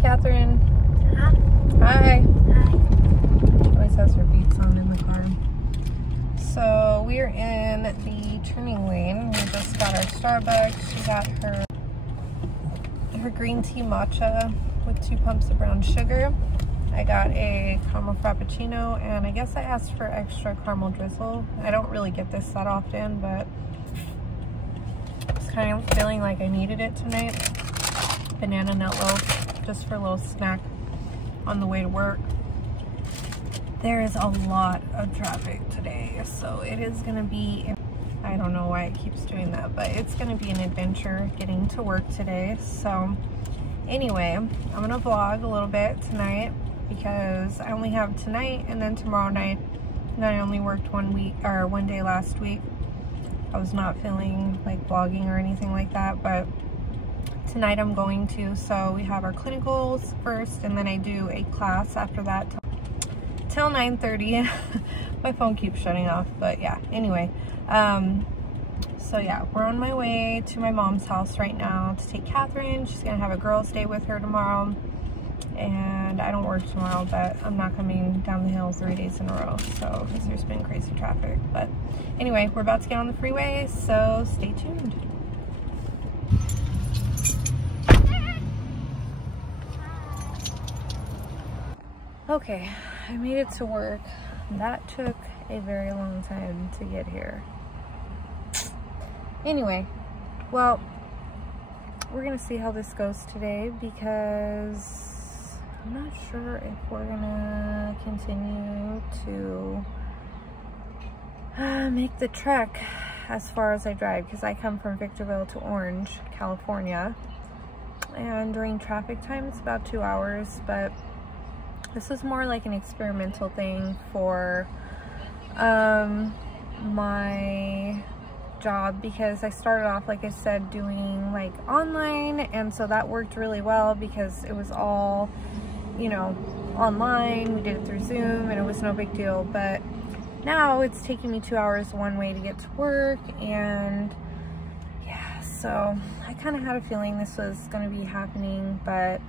Catherine. Huh? Hi. Hi. Always has her beats on in the car. So we're in the turning lane. We just got our Starbucks. She got her green tea matcha with 2 pumps of brown sugar. I got a caramel frappuccino, and I guess I asked for extra caramel drizzle. I don't really get this that often, but I was kind of feeling like I needed it tonight. Banana nut loaf, just for a little snack on the way to work. There is a lot of traffic today, so it is gonna be, I don't know why it keeps doing that, but it's gonna be an adventure getting to work today. So anyway, I'm gonna vlog a little bit tonight because I only have tonight and then tomorrow night, and I only worked one day last week. I was not feeling like vlogging or anything like that, but tonight I'm going to. So we have our clinicals first, and then I do a class after that till 9:30. My phone keeps shutting off, but yeah, anyway. So yeah, we're on my way to my mom's house right now to take Catherine. She's gonna have a girls' day with her tomorrow, and I don't work tomorrow, but I'm not coming down the hill 3 days in a row, so because there's been crazy traffic. But anyway, we're about to get on the freeway, so stay tuned. Okay, I made it to work. That took a very long time to get here. Anyway, well, we're gonna see how this goes today because I'm not sure if we're gonna continue to make the trek as far as I drive, because I come from Victorville to Orange, California, and during traffic time it's about 2 hours, but this is more like an experimental thing for my job, because I started off, like I said, doing like online, and so that worked really well because it was all, you know, online. We did it through Zoom and it was no big deal. But now it's taking me 2 hours one way to get to work, and yeah, so I kind of had a feeling this was going to be happening, but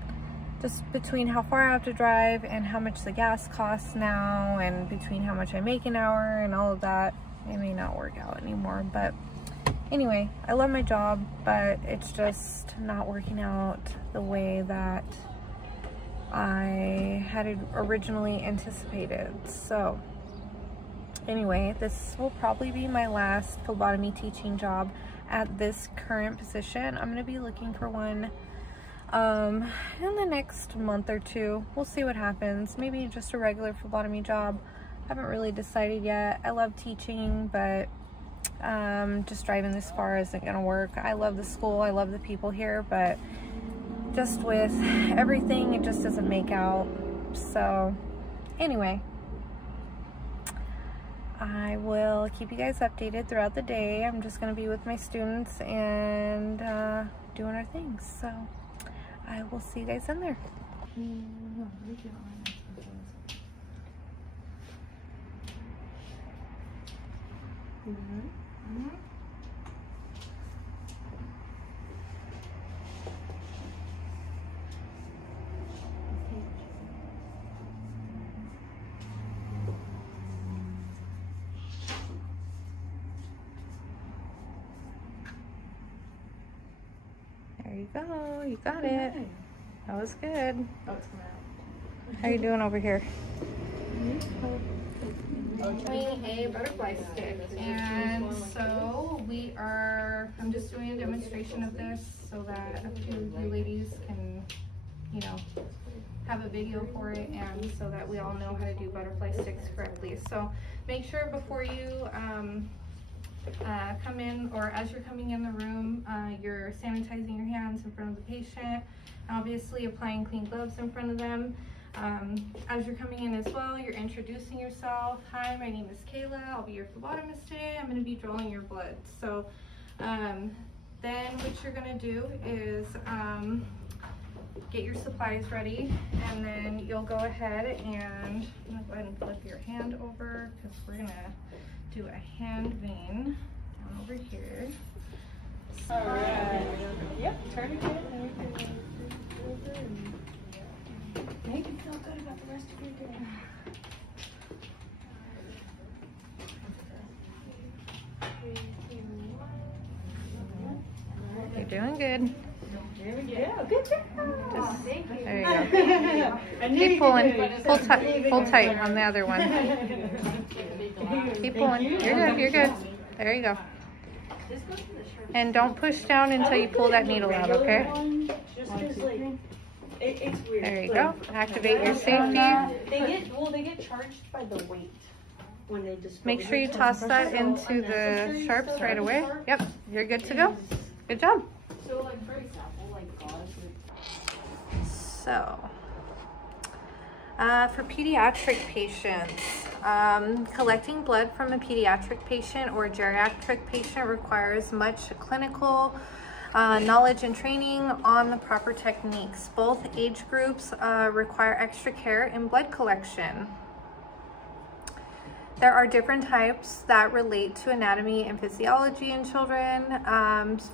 just between how far I have to drive and how much the gas costs now, and between how much I make an hour and all of that, it may not work out anymore. But anyway, I love my job, but it's just not working out the way that I had originally anticipated. So anyway, this will probably be my last phlebotomy teaching job at this current position. I'm going to be looking for one in the next month or two. We'll see what happens. Maybe just a regular phlebotomy job. I haven't really decided yet. I love teaching, but just driving this far isn't gonna work. I love the school, I love the people here, but just with everything, it just doesn't make out. So anyway, I will keep you guys updated throughout the day. I'm just gonna be with my students and doing our things. So I will see you guys in there. There you go. You got it. That was good. How you doing over here? Doing a butterfly stick, and so I'm just doing a demonstration of this so that a few of you ladies can, you know, have a video for it, and so that we all know how to do butterfly sticks correctly. So make sure before you come in, or as you're coming in the room, you're sanitizing your hands in front of the patient, obviously applying clean gloves in front of them. As you're coming in as well, you're introducing yourself. Hi, my name is Kayla. I'll be your phlebotomist today. I'm going to be drawing your blood. So then what you're going to do is get your supplies ready, and then you'll go ahead and I'm going to go ahead and flip your hand over, because we're going to do a hand vein down over here. All right. Yep, turn again. Make you feel good about the rest of your day. You're doing good. There we go. Good job. Just, Thank you. there you go. Keep pulling. Pull tight on the other one. Keep pulling. You're good. You're good. There you go. And don't push down until you pull that needle out, okay? Just because, like, it's weird. There you go. Activate your safety. They get charged by the weight when they dispose. Make sure you toss that into the sharps right away. Yep, you're good to go. Good job. So, like, for example, like gauze. So, for pediatric patients, collecting blood from a pediatric patient or geriatric patient requires much clinical knowledge and training on the proper techniques. Both age groups require extra care in blood collection. There are different types that relate to anatomy and physiology in children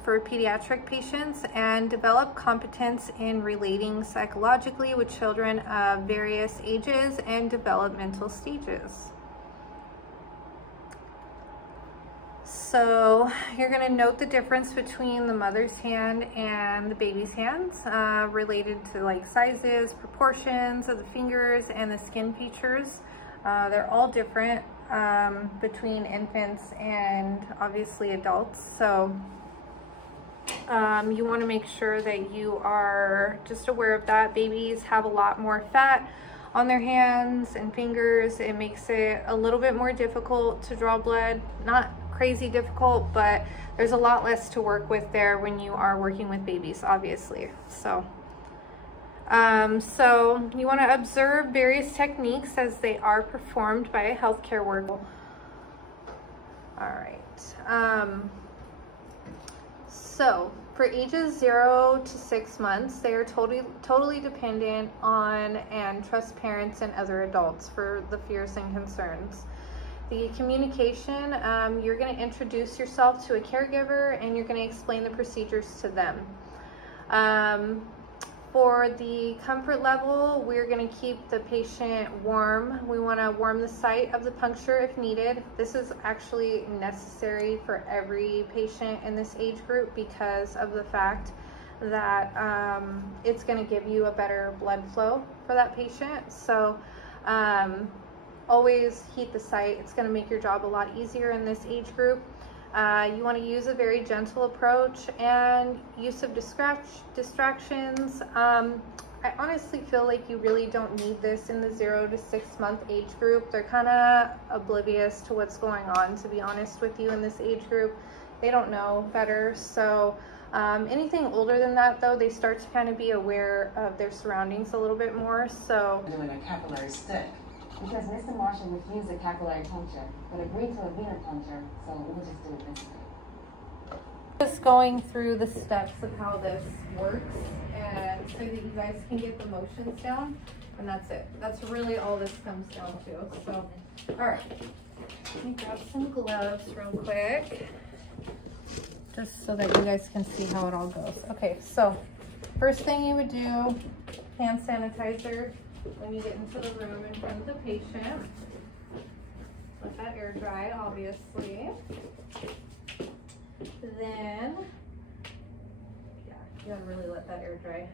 for pediatric patients, and develop competence in relating psychologically with children of various ages and developmental stages. So you're going to note the difference between the mother's hand and the baby's hands related to like sizes, proportions of the fingers, and the skin features. They're all different between infants and obviously adults. So you want to make sure that you are just aware of that. Babies have a lot more fat on their hands and fingers. It makes it a little bit more difficult to draw blood. Not crazy difficult, but there's a lot less to work with there when you are working with babies, obviously. So you want to observe various techniques as they are performed by a healthcare worker. All right. So for ages 0 to 6 months, they are totally dependent on and trust parents and other adults for the fears and concerns. The communication, you're going to introduce yourself to a caregiver and you're going to explain the procedures to them. For the comfort level, we're going to keep the patient warm. We want to warm the site of the puncture if needed. This is actually necessary for every patient in this age group because of the fact that it's going to give you a better blood flow for that patient. So always heat the site. It's going to make your job a lot easier in this age group. You want to use a very gentle approach and use of distractions. I honestly feel like you really don't need this in the 0 to 6 month age group. They're kind of oblivious to what's going on, to be honest with you, in this age group. They don't know better. So anything older than that, though, they start to kind of be aware of their surroundings a little bit more. So doing a capillary stick. Because Mr. Marshall refused a capillary puncture, but agreed to a venous puncture, so we'll just do it this way. Just going through the steps of how this works, and so that you guys can get the motions down, and that's it. That's really all this comes down to. So, all right, let me grab some gloves real quick, just so that you guys can see how it all goes. Okay, so first thing you would do, hand sanitizer. When you get into the room in front of the patient, let that air dry, obviously. Then, yeah, you gotta really let that air dry.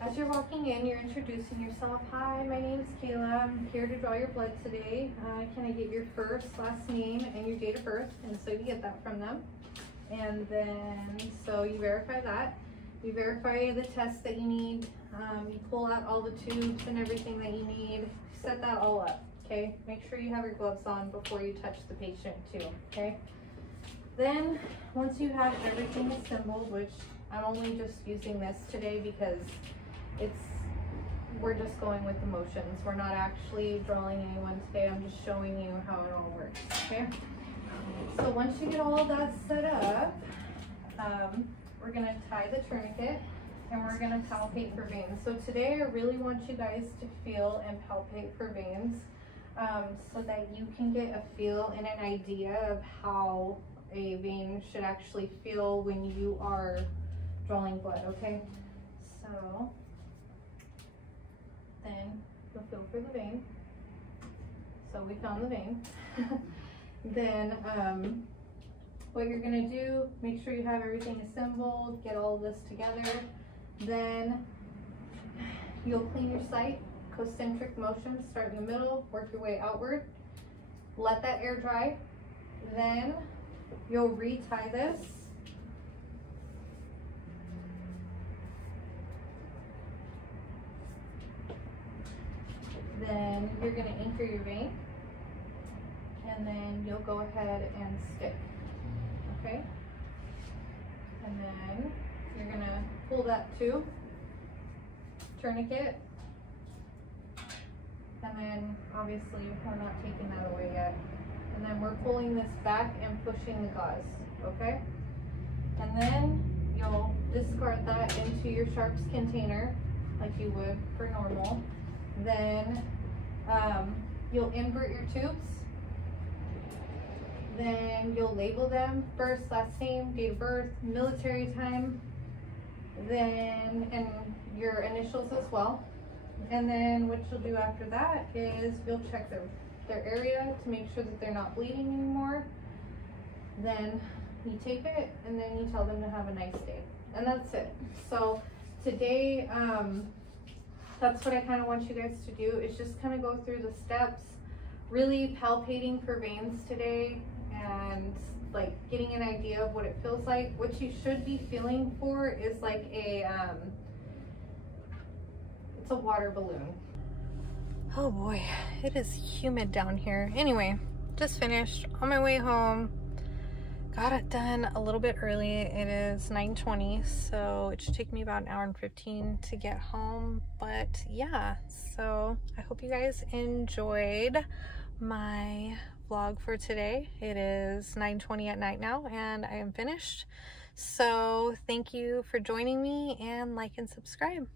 As you're walking in, you're introducing yourself. Hi, my name's Kayla. I'm here to draw your blood today. Can I get your first, last name, and your date of birth? And so you get that from them. And then, so you verify that. You verify the tests that you need. You pull out all the tubes and everything that you need. Set that all up, okay? Make sure you have your gloves on before you touch the patient too, okay? Then, once you have everything assembled, which I'm only just using this today because we're just going with the motions. We're not actually drawing anyone today. I'm just showing you how it all works, okay? So once you get all of that set up, we're gonna tie the tourniquet and we're gonna palpate for veins. So today I really want you guys to feel and palpate for veins so that you can get a feel and an idea of how a vein should actually feel when you are drawing blood, okay? So Then you'll feel for the vein. So we found the vein. Then what you're gonna do, make sure you have everything assembled, get all of this together. Then you'll clean your site, concentric motion, start in the middle, work your way outward. Let that air dry. Then you'll retie this. Then you're going to anchor your vein, and then you'll go ahead and stick, okay? And then you're going to pull that tube, tourniquet, and then obviously we're not taking that away yet. And then we're pulling this back and pushing the gauze, okay? And then you'll discard that into your sharps container like you would for normal. Then you'll invert your tubes. Then you'll label them, first, last name, date of birth, military time, then, and your initials as well. And then what you'll do after that is you'll check their area to make sure that they're not bleeding anymore. Then you tape it, and then you tell them to have a nice day. And that's it. So today, that's what I kind of want you guys to do, is just kind of go through the steps, really palpating for veins today, and like getting an idea of what it feels like. What you should be feeling for is like a, it's a water balloon. Oh boy, it is humid down here. Anyway, just finished on my way home. Got it done a little bit early. It is 9:20, so it should take me about an hour and 15 to get home. But yeah, so I hope you guys enjoyed my vlog for today. It is 9:20 at night now, and I am finished. So thank you for joining me, and like and subscribe.